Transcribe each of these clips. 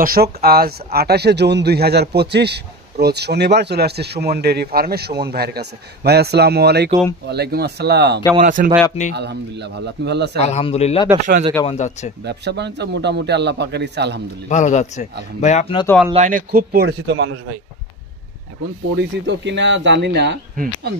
দর্শক, আজ 28শে জুন 2025 রোজ শনিবার চলে আসছে সুমন ডেইরি ফার্মে সুমন ভাইয়ের কাছে। ভাই আসসালামু আলাইকুম। ওয়ালাইকুম আসসালাম। কেমন আছেন ভাই আপনি? আলহামদুলিল্লাহ ভালো, আপনি ভালো আছেন? আলহামদুলিল্লাহ। ব্যবসা বাণিজ্য কেমন যাচ্ছে? ব্যবসা বাণিজ্য মোটামুটি আল্লাহ পাকের ইচ্ছা আলহামদুলিল্লাহ ভালো যাচ্ছে। ভাই আপনারা তো অনলাইনে খুব পরিচিত মানুষ ভাই, এখন পরিচিত কিনা জানি না,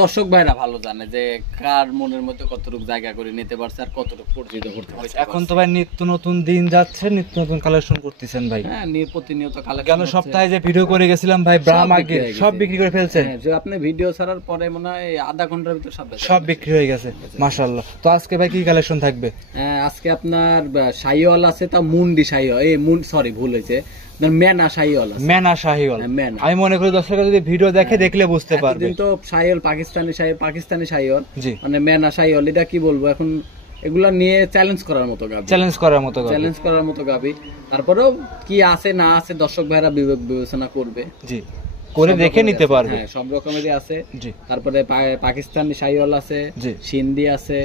দর্শক ভাইরা ভালো জানে যে কার মনের মধ্যে কতটুকু জায়গা করে নিতে পারছে আর কতটুকু পরিচিত করতে পারছে। এখন তো ভাই নিত্য নতুন দিন যাচ্ছে, নিত্য নতুন কালেকশন করতেছেন ভাই। হ্যাঁ, প্রতিনিয়ত কালেকশন। গেল সপ্তাহে যে ভিডিও করে গেছিলাম ভাই, ব্রাহ্মা গির সব বিক্রি করে ফেলছেন। যে আপনি ভিডিও ছাড়ার পরে মনে হয় আধা ঘন্টার ভিতর সব বিক্রি হয়ে গেছে মাশাআল্লাহ। তো আজকে ভাই কি কালেকশন থাকবে? আজকে আপনার শাহিওয়াল আছে, তা মুন্ডি শাহিওয়াল, সরি ভুল হয়েছে, মেনা শাহিওয়াল আছে। মেনা শাহিওয়াল, আমি মনে করি দর্শকরা যদি ভিডিও দেখলে বুঝতে পারবে। কিন্তু শাহিওয়াল পাকিস্তানি শাহিওয়াল, মানে মেনা শাহিওয়াল, এটা কি বলবো এখন, এগুলা নিয়ে চ্যালেঞ্জ করার মতো গাবি। তারপরেও কি আছে না আছে দর্শক ভাইরা বিবেচনা করবে, জি করে দেখে নিতে পারবে। হ্যাঁ, সব রকমেরই আছে। তারপরে পাকিস্তানি শাহিওয়াল আছে, সিন্ধি আছে,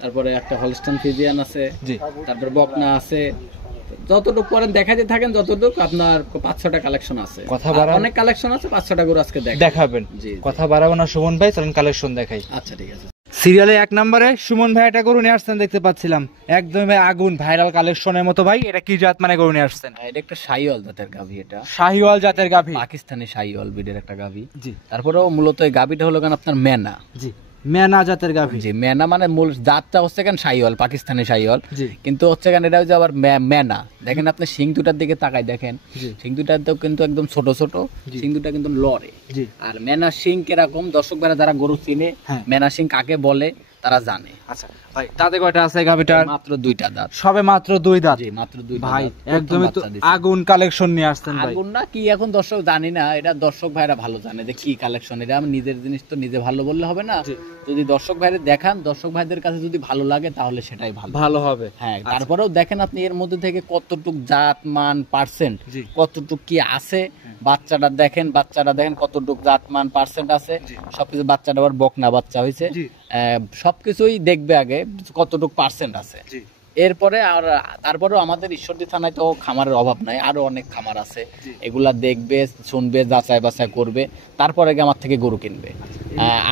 তারপরে একটা হলস্টাইন ফ্রিজিয়ান আছে, তারপরে বকনা আছে। যতটুকু পরেন দেখাতে থাকেন, যতটুকু আপনার 5-6টা কালেকশন আছে, অনেক কালেকশন আছে। 5-6টা গরু আজকে দেখাবেন। কথা বাড়াবো না সুমন ভাই, চলেন কালেকশন দেখাই। আচ্ছা ঠিক আছে। সিরিয়ালে 1 নম্বরে সুমন ভাই একটা গরু নিয়ে আসছেন, দেখতে পাচ্ছিলাম একদম আগুন ভাইরাল কালেকশনের মতো। ভাই এটা কি জাত মানে গরু নিয়ে আসছেন? এটা একটা শাহিওয়াল জাতের গাভী, এটা শাহিওয়াল জাতের গাভী, পাকিস্তানি শাহিওয়াল ব্রিডের একটা গাভী। জি, তারপরেও মূলত এই গাভীটা হলো কেন আপনার মেনা। জি, মেনা জাতের গাভী। জি, মেনা মানে মূল জাতটা হচ্ছে কেন শাহিওয়াল, পাকিস্তানি শাহিওয়াল, কিন্তু হচ্ছে কেন এটা হচ্ছে আবার মেনা। দেখেন আপনি শিং দুটার দিকে তাকাই দেখেন, শিং দুটা তো কিন্তু একদম ছোট ছোট, শিং দুটা কিন্তু লড়ে। আর মেনা শিং কিরকম, দর্শক ভাইরা যারা গরু চিনে মেনা শিং কাকে বলে তারা জানে। আচ্ছা ভাই, দাঁতে কয়টা আছে গাভীটার? মাত্র 2টা দাঁত, সবে মাত্র 2 দাঁত। জি, মাত্র 2 দাঁত। ভাই একদমই তো আগুন কালেকশন নিয়ে আসছেন ভাই। আগুন না কি এখন দর্শক জানি না, এটা দর্শক ভাইরা ভালো জানে যে কি কালেকশন। এটা আমি নিজের জিনিস তো নিজে ভালো বললে হবে না, যদি দর্শক ভাইদের দেখান, দর্শক ভাইদের কাছে যদি ভালো লাগে তাহলে সেটাই ভালো হবে। হ্যাঁ, তারপরেও দেখেন আপনি এর মধ্যে থেকে কতটুক জাত মান পার্সেন্ট, কতটুক কি আছে। বাচ্চাটা দেখেন কতটুক জাত মান পার্সেন্ট আছে সবকিছু। বাচ্চাটা আবার বকনা বাচ্চা হয়েছে, সবকিছুই দেখবে আগে কতটুক পার্সেন্ট আছে। এরপরে আর তারপরেও আমাদের ঈশ্বরদী থানায় তো খামারের অভাব নাই, আরো অনেক খামার আছে, এগুলা দেখবে, শুনবে, যাচাই বাছাই করবে, তারপরে আমার থেকে গরু কিনবে।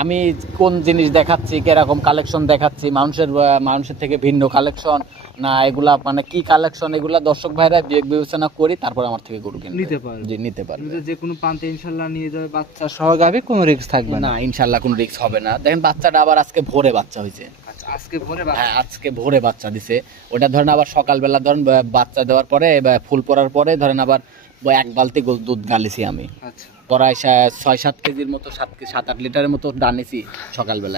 আমি কোন জিনিস দেখাচ্ছি, কিরকম কালেকশন দেখাচ্ছি, মানুষের থেকে ভিন্ন কালেকশন না এগুলা, মানে কি কালেকশন, এগুলা দর্শক ভাইরা বিবেচনা করি, তারপর আমার থেকে গরু কিনবে, নিতে পারবে। যে কোনো প্রান্তে ইনশাআল্লাহ নিয়ে যাবে, বাচ্চা সহ গাভী, কোনো রিস্ক থাকবে না, ইনশাআল্লাহ কোনো রিস্ক হবে না। দেখেন বাচ্চাটা আবার আজকে ভোরে বাচ্চা হয়েছে, আজকে ভোরে বাচ্চা দিছে। ওটা ধরেন আবার সকালবেলা ধরেন বাচ্চা দেওয়ার পরে ফুল পড়ার পরে ধরেন আবার 1 বালতি দুধ গালিছি আমি, প্রায় 6-7 কেজির মতো, 7-8 লিটারের মতো ডানেছি সকালবেলা।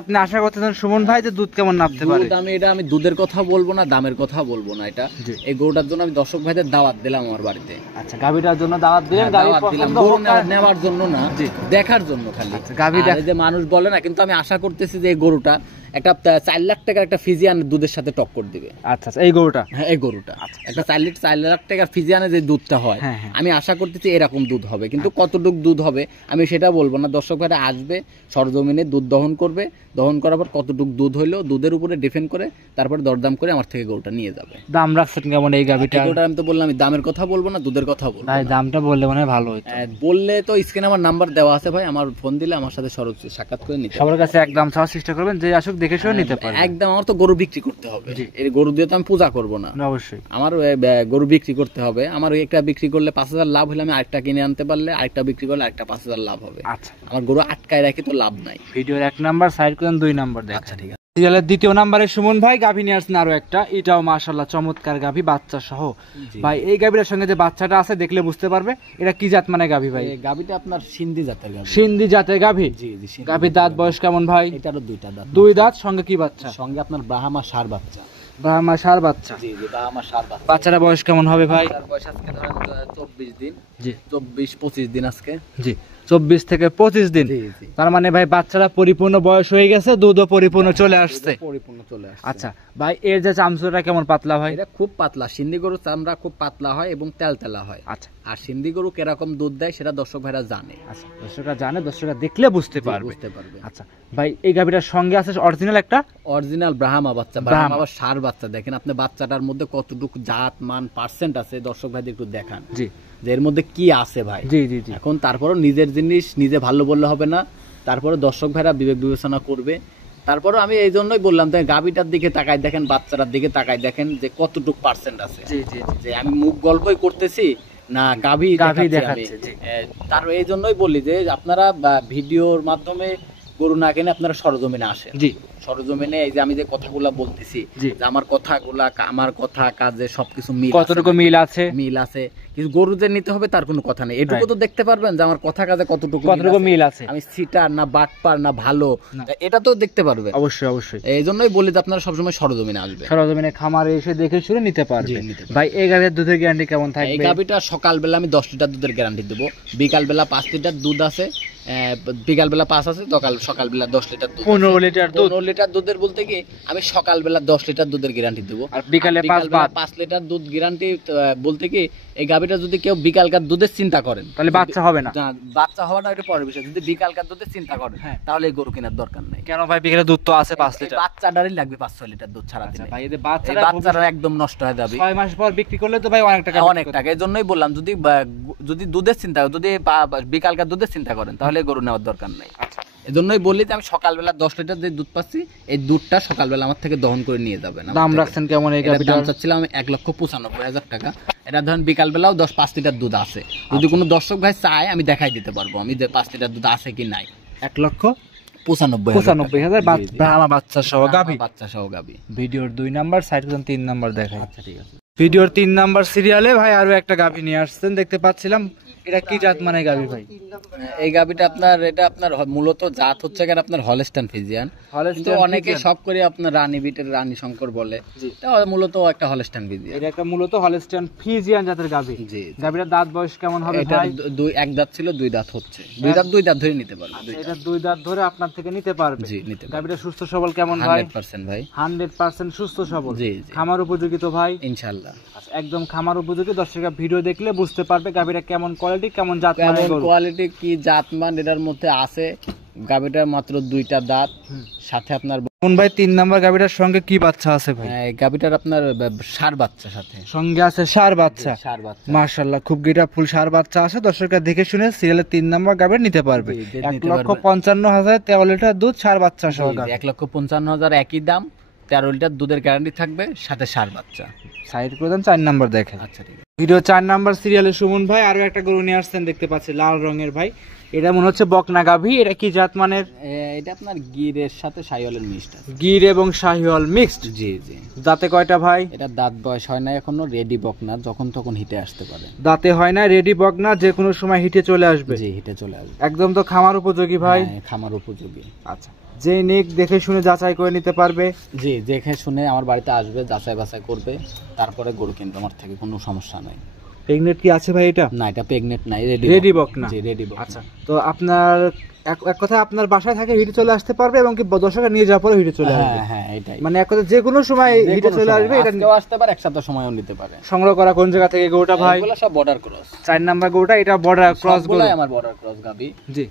আপনি আশা করতেছেন সুমন ভাই যে দুধ কেমন নামতে পারে? আমি দুধের কথা বলবো না, দামের কথা বলবো না। এটা এই গরুটার জন্য আমি দর্শক ভাইদের দাওয়াত দিলাম আমার বাড়িতে। আচ্ছা, গাভীটার জন্য দাওয়াত দিলেন? গরু নেওয়ার জন্য না, দেখার জন্য খালি। যে মানুষ বলে না, কিন্তু আমি আশা করতেছি যে এই গরুটা একটা 4 লাখ টাকার একটা ফিজিয়ানের দুধের সাথে টক্কর দিবে। আচ্ছা, এই গরুটা? হ্যাঁ, এই গরুটা একটা 4 লাখ টাকার ফিজিয়ানের যে দুধটা হয়, আমি আশা করতেছি এরকম দুধ হবে। কিন্তু কতটুকু দুধ হবে আমি সেটা বলবো না, দর্শক ভাইরা আসবে, সরজমিনে দুধ দহন করবে, দহন করার পর কতটুকু দুধ হইলো দুধের উপরে ডিপেন্ড করে তারপরে দরদাম করে আমার থেকে গরুটা নিয়ে যাবে। দাম রাখছেন কেমন এই গাভীটা? আমি তো বললাম আমি দামের কথা বলবো না, দুধের কথা বলবো। ভাই দামটা বললে মনে হয় ভালো হতো। বললে তো স্ক্রিনে আমার নাম্বার দেওয়া আছে ভাই, আমার ফোন দিলে আমার সাথে সরাসরি সাক্ষাৎ করে নিতে। সবার কাছে একদম চাওয়ার চেষ্টা করবেন, যে আসুক দেখে শুনে নিতে পারে। একদম, আমার তো গরু বিক্রি করতে হবে, এই গরু দিয়ে তো আমি পূজা করবো না। অবশ্যই আমার গরু বিক্রি করতে হবে। আমার একটা বিক্রি করলে 5,000 লাভ হলে আমি আরেকটা কিনে আনতে পারলে আরেকটা বিক্রি করলে আরেকটা 5,000 লাভ হবে। আচ্ছা, আমার গরু আটকায় রাখি তো লাভ নাই। ভিডিওর 1 নাম্বার সাইড করেন, 2 নাম্বার দেখ। আচ্ছা ঠিক আছে। সিরিয়ালের 2য় নম্বরে সুমন ভাই গাভী নিয়ে আসছেন আরো একটা, এটাও মাশাআল্লাহ চমৎকার গাভী, বাচ্চা সহ। ভাই এই গাভীর সঙ্গে যে বাচ্চাটা আছে দেখলে বুঝতে পারবে এটা কি জাত মানে গাভী? ভাই এই গাভীটা আপনার সিন্ধি জাতের গাভী। সিন্ধি জাতের গাভী? জি জি। গাভীর দাঁত বয়স কেমন ভাই? এটারও 2টা দাঁত। 2 দাঁত, সঙ্গে কি বাচ্চা? সঙ্গে আপনার ব্রাহ্মা ষাঁড় বাচ্চা। ব্রাহ্মা ষাঁড় বাচ্চা? জি জি, ব্রাহ্মা ষাঁড় বাচ্চা। বাচ্চারা বয়স কেমন হবে ভাই? তার বয়স আজকে ধরেন 24 দিন। জি, 24-25 দিন আজকে। জি। 24 থেকে 25 দিন। জি জি তার মানে ভাই বাচ্চারা পরিপূর্ণ বয়স হয়ে গেছে, দুধও পরিপূর্ণ চলে আসছে। পরিপূর্ণ চলে আসছে। আচ্ছা ভাই, এর যে চামচটা কেমন পাতলা ভাই? এটা খুব পাতলা, সিন্ধি গরুর চামড়া খুব পাতলা হয় এবং তেলতেলা হয়। আচ্ছা আর সিন্ধি গরু কিরকম দুধ দেয় সেটা দর্শক ভাইরা জানে। আচ্ছা, দর্শকরা জানে, দর্শকরা দেখলে বুঝতে পারবে। বুঝতে পারবে। আচ্ছা ভাই, এই গাভীটার সঙ্গে আছে অরিজিনাল একটা অরিজিনাল ব্রাহ্মা বাচ্চা, ব্রাহ্মা আবার ষাঁড় বাচ্চা। দেখেন আপনি বাচ্চাটার মধ্যে কতটুকু জাত মান পার্সেন্ট আছে, দর্শক ভাইদের একটু দেখান জি যে এর মধ্যে কি আছে ভাই। জি জি জি। এখন তারপরও নিজের জিনিস নিজে ভালো বললে হবে না, তারপরে দর্শক ভাইরা বিবেক বিবেচনা করবে। তারপরে আমি এই জন্যই বললাম, তাই গাভীটার দিকে তাকাই দেখেন, বাচ্চাটার দিকে তাকাই দেখেন যে কতটুকু পার্সেন্ট আছে। জি জি জি। যে আমি মুখ গল্পই করতেছি না গাভী গাভী দেখাচ্ছি আমি। দেখাচ্ছে, জি। তার এই জন্যই বলি যে আপনারা ভিডিওর মাধ্যমে গরু না কিনে আপনারা সরজমিনে আসেন। জি সরজমিনে এই যে আমি যে কথাগুলা বলতেছি, জি। যে আমার কথাগুলা আমার কথা কাজে সবকিছু মিল কতটুকু আছে, মিল আছে? মিল আছে। কিন্তু গরু যে নিতে হবে তার কোনো কথা নেই, এটুকু তো দেখতে পারবেন যে আমার কথা কাজে কতটুকু মিল আছে। আমি সিটার না বাটপার না ভালো, এটা তো দেখতে পারবে। অবশ্যই অবশ্যই। এই জন্যই বলি যে আপনারা সবসময় সরজমিনে আসবে। সরজমিনে খামারে এসে দেখে শুনে নিতে পারবে। জি, নিতে পারবে। ভাই এই গাভীর দুধের গ্যারান্টি কেমন এই থাকবে? গাভীটা সকালবেলা আমি 10 লিটার দুধের গ্যারান্টি দেবো, বিকালবেলা 5 লিটার দুধ আছে, বিকালবেলা 5 আছে, সকালবেলা 10 লিটার দুধ। 15 লিটার দুধ। 15 লিটার দুধের বলতে কি আমি সকালবেলা 10 লিটার দুধের গ্যারান্টি দেবো, আর বিকালে 5 লিটার দুধ গ্যারান্টি। বলতে কি এই গাভীটা যদি কেউ বিকালকার দুধের চিন্তা করেন তাহলে বাচ্চা হবে না। বাচ্চা হওয়া না এটা পরের বিষয়। যদি বিকালকার দুধের চিন্তা করেন হ্যাঁ। তাহলে এই গরু কেনার দরকার নেই। কেন ভাই? বিকালে দুধ তো আছে 5 লিটার। বাচ্চাটারই লাগবে 5-6 লিটার দুধ ছাড়া দিলে। ভাই এদের এই বাচ্চাটা একদম নষ্ট হয়ে যাবে। 6 মাস পর বিক্রি করলে তো ভাই অনেক টাকা। অনেক টাকা। এই জন্যই বললাম যদি দুধের চিন্তা, যদি বিকালকার দুধের চিন্তা করেন তাহলে গরু নেওয়ার দরকার নেই। এই জন্যই বললি যে আমি সকালবেলা 10 লিটার যে দুধ পাচ্ছি, এই দুধটা সকালবেলা আমার থেকে দহন করে নিয়ে যাবেন। দাম রাখছেন কেমন এই গাভীটার? দাম চাচ্ছিলাম আমি 1,95,000 টাকা। এটা ধরেন বিকালবেলাও 5 লিটার দুধ আছে, যদি কোনো দর্শক ভাই চায় আমি দেখাই দিতে পারবো আমি যে 5 লিটার দুধ আছে কি নাই। 1,95,000 ব্রাহ্মা বাচ্চা সহ গাভী। বাচ্চা সহ গাভী। ভিডিওর 2 নাম্বার, সাইড 3 নাম্বার দেখাই। আচ্ছা ঠিক আছে। ভিডিওর 3 নাম্বার সিরিয়ালে ভাই আরো একটা গাভী নিয়ে আসছেন, দেখতে পাচ্ছিলাম। এটা কি জাত মানে গাভী ভাই? এই গাভীটা আপনার মূলত জাত হচ্ছে কেন আপনার হলস্টাইন ফ্রিজিয়ান। কিন্তু অনেকে শখ করে আপনার রানী বিটের রানী শঙ্কর বলে, এটা মূলত একটা হলস্টাইন ফ্রিজিয়ান। এটা একটা মূলত হলস্টাইন ফ্রিজিয়ান জাতের গাভী। জি। গাভীটার দাঁত বয়স কেমন হবে এটা ভাই? এক দাঁত ছিল, 2 দাঁত হচ্ছে। 2 দাঁত ধরে নিতে পারবে। এটা 2 দাঁত ধরে আপনার থেকে নিতে পারবে। জি, নিতে পারবে। গাভীটা সুস্থ সবল কেমন ভাই? 100% ভাই। 100% সুস্থ সবল। জি জি। খামার উপযোগী তো ভাই? ইনশাআল্লাহ। আচ্ছা, একদম খামার উপযোগী। দর্শকরা ভিডিও দেখলে বুঝতে পারবে গাভীটা কেমন কোয়ালিটি, কেমন জাত মানে গরু। কোয়ালিটি কি জাত মান এটার মধ্যে আছে। গাভীটার মাত্র 2টা দাঁত, সাথে আপনার কোন ভাই 3 নাম্বার গাভীটার সঙ্গে কি বাচ্চা আছে ভাই? গাভীটার আপনার ষাঁড় বাচ্চা সাথে সঙ্গে আছে ষাঁড় বাচ্চা। ষাঁড় বাচ্চা মাশাআল্লাহ, খুব গিটা ফুল ষাঁড় বাচ্চা আছে। দর্শকরা দেখে শুনে সিরিয়ালে 3 নাম্বার গাভী নিতে পারবে। 1,55,000 13 লিটার দুধ, ষাঁড় বাচ্চা সহ। 1,55,000 একই দাম, 13 লিটার দুধের গ্যারান্টি থাকবে, সাথে ষাঁড় বাচ্চা। সাইড করে দেন, 4 নাম্বার দেখেন। আচ্ছা ঠিক আছে। ভিডিও 4 নাম্বার সিরিয়ালে সুমন ভাই আরো একটা গরু নিয়ে আসছেন, দেখতে পাচ্ছি লাল রঙের ভাই। এটা মনে হচ্ছে বকনা গাভী। এটা কি জাত মানের? এটা আপনার গিরের সাথে শাহিওয়ালের মিক্সড আছে। গির এবং শাহিওয়াল মিক্সড। জি জি। দাঁতে কয়টা ভাই? এটা দাঁত বয়স হয় না এখনো, রেডি বকনা, যখন তখন হিটে আসতে পারে। দাঁতে হয় না, রেডি বকনা, যে কোনো সময় হিটে চলে আসবে। জি, হিটে চলে আসবে। একদম তো খামার উপযোগী ভাই? হ্যাঁ, খামার উপযোগী। আচ্ছা, যে নেক দেখে শুনে যাচাই করে নিতে পারবে। জি, দেখে শুনে আমার বাড়িতে আসবে, যাচাই বাছাই করবে, তারপরে গরু কিনবে, আমার থেকে কোনো সমস্যা নাই। প্রেগনেন্ট কি আছে ভাই এটা? না, এটা প্রেগনেন্ট নাই, রেডি বকনা। জি, রেডি বকনা। আচ্ছা, তো আপনার এক কথা আপনার বাসায় থাকে হিটে চলে আসতে পারবে, এবং কি দর্শকরা নিয়ে যাওয়ার পরে হিটে চলে আসবে। হ্যাঁ, এটাই। মানে এক কথা যে কোনো সময় হিটে চলে আসবে। এটা কেউ আসতে পারে, এক সপ্তাহ সময়ও নিতে পারে। সংগ্রহ করা কোন জায়গা থেকে গরুটা ভাই? এগুলো সব বর্ডার ক্রস। 4 নাম্বার গরুটা, এটা বর্ডার ক্রস গরু। সবগুলাই আমার বর্ডার ক্রস গাবি। জি।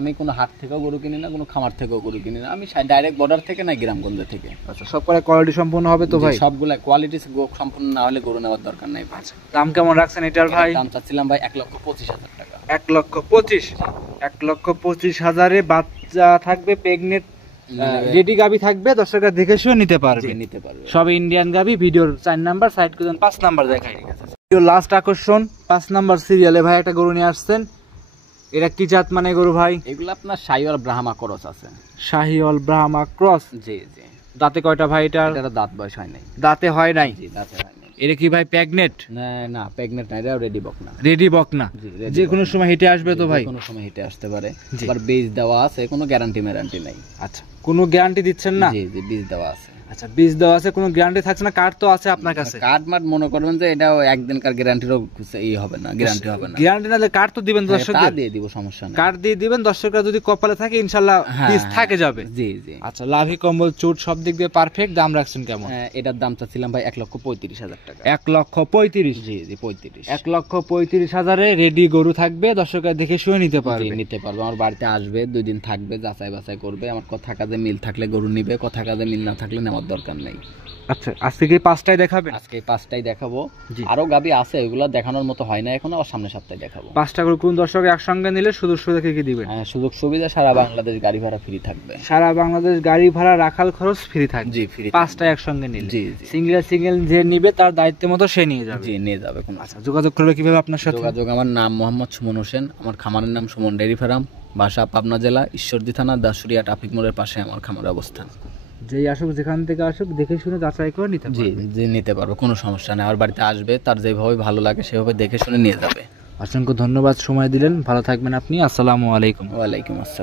আমি কোনো হাট থেকেও গরু কিনি না, কোনো খামার থেকেও গরু কিনি না, আমি ডাইরেক্ট বর্ডার থেকে না গ্রামগঞ্জ থেকে। আচ্ছা, সব করে কোয়ালিটি সম্পূর্ণ হবে তো ভাই? সবগুলা কোয়ালিটি সম্পূর্ণ না হলে গরু নেওয়ার দরকার নাই। আচ্ছা, দাম কেমন রাখছেন এটার ভাই? দাম চাচ্ছিলাম ভাই 1,25,000 টাকা। 1,25,000 বাচ্চা থাকবে, প্রেগনেন্ট রেডি গাবি থাকবে। দর্শকরা দেখে শুনে নিতে পারবে। সব ইন্ডিয়ান গাবি। ভিডিওর 4 নাম্বার, সাইড করে 5 নাম্বার দেখাই। ভিডিও লাস্ট আকর্ষণ 5 নাম্বার সিরিয়ালে ভাই একটা গরু নিয়ে আসছেন। এটা কি জাত মানে গরু ভাই? এগুলো আপনার শাহিওয়াল ব্রাহ্মা ক্রস আছে। শাহিওয়াল ব্রাহ্মা ক্রস। জি জি। দাঁতে কয়টা ভাই এটা? এটা দাঁত বয়স হয় নাই। দাঁতে হয় নাই? জি, দাঁতে হয় নাই। এটা কি ভাই প্রেগনেন্ট? না, প্রেগনেন্ট না, এটা রেডি বকনা। রেডি বকনা, যে কোনো সময় হিটে আসবে তো ভাই? কোনো সময় হিটে আসতে পারে। আবার বীজ দেওয়া আছে, কোনো গ্যারান্টি ম্যারান্টি নাই। আচ্ছা, কোনো গ্যারান্টি দিচ্ছেন না? জি জি, বীজ দেওয়া আছে। আচ্ছা, বীজ দেওয়া আছে, কোনো গ্যারান্টি থাকছে না, কার্ড তো আছে আপনার কাছে? কার্ড মাঠ মনে করবেন যে এটাও একদিনকার গ্যারান্টিরও হবে না, গ্যারান্টি হবে না। গ্যারান্টি না, কার্ড তো দিবেন দর্শকদের? দিয়ে দিব, সমস্যা নেই, কার্ড দিয়ে দিবেন। দর্শকরা যদি কপালে থাকে ইনশাআল্লাহ বীজ থাকে যাবে। জি জি। আচ্ছা, লাভি কম্বল চুট সব দিক দিয়ে পারফেক্ট। দাম রাখছেন কেমন? এটার দাম চাচ্ছিলাম ভাই 1,35,000 টাকা। 1,35,000? জি জি, 35। 1,35,000-এ রেডি গরু থাকবে, দর্শকরা দেখে শুনে নিতে পারবে। নিতে পারবে, আমার বাড়িতে আসবে, 2 দিন থাকবে, যাচাই বাছাই করবে, আমার কথা কাজে মিল থাকলে গরু নিবে, কথা কাজে মিল না থাকলে নেওয়ার দরকার নেই। আচ্ছা, আজকে কি 5টায় দেখাবেন? আজকে 5টাই দেখাবো, আরো গাবি আছে, এগুলো দেখানোর মতো হয় না এখন, আবার সামনের সপ্তাহে দেখাবো। 5টা করে কোন দর্শক একসঙ্গে নিলে সুযোগ সুবিধা কি দিবেন? সুযোগ সুবিধা সারা বাংলাদেশ গাড়ি ভাড়া ফ্রি থাকবে। সারা বাংলাদেশ গাড়ি ভাড়া, রাখাল খরচ ফ্রি থাকবে? জি, ফ্রি। 5টা একসঙ্গে নিলে? জি জি। সিঙ্গেল যে নিবে তার দায়িত্ব মতো সে নিয়ে যাবে? জি, নিয়ে যাবে। আচ্ছা, যোগাযোগ করবে কিভাবে আপনার সাথে? যোগাযোগ, আমার নাম মোহাম্মদ সুমন হোসেন, আমার খামারের নাম সুমন ডেয়ারি ফার্ম, বাসা পাবনা জেলা ঈশ্বরদী থানা দাসুরিয়া ট্রাফিক মোড়ের পাশে আমার খামারের অবস্থান। যেই আসুক, যেখান থেকে আসুক, দেখে শুনে যাচাই করে নিতে পারবে? জি জি, নিতে পারবে, কোনো সমস্যা নেই। আমার বাড়িতে আসবে, তার যেভাবে ভালো লাগে সেভাবে দেখে শুনে নিয়ে যাবে। অসংখ্য ধন্যবাদ, সময় দিলেন, ভালো থাকবেন আপনি। আসসালামু আলাইকুম। ওয়ালাইকুম আসসালাম।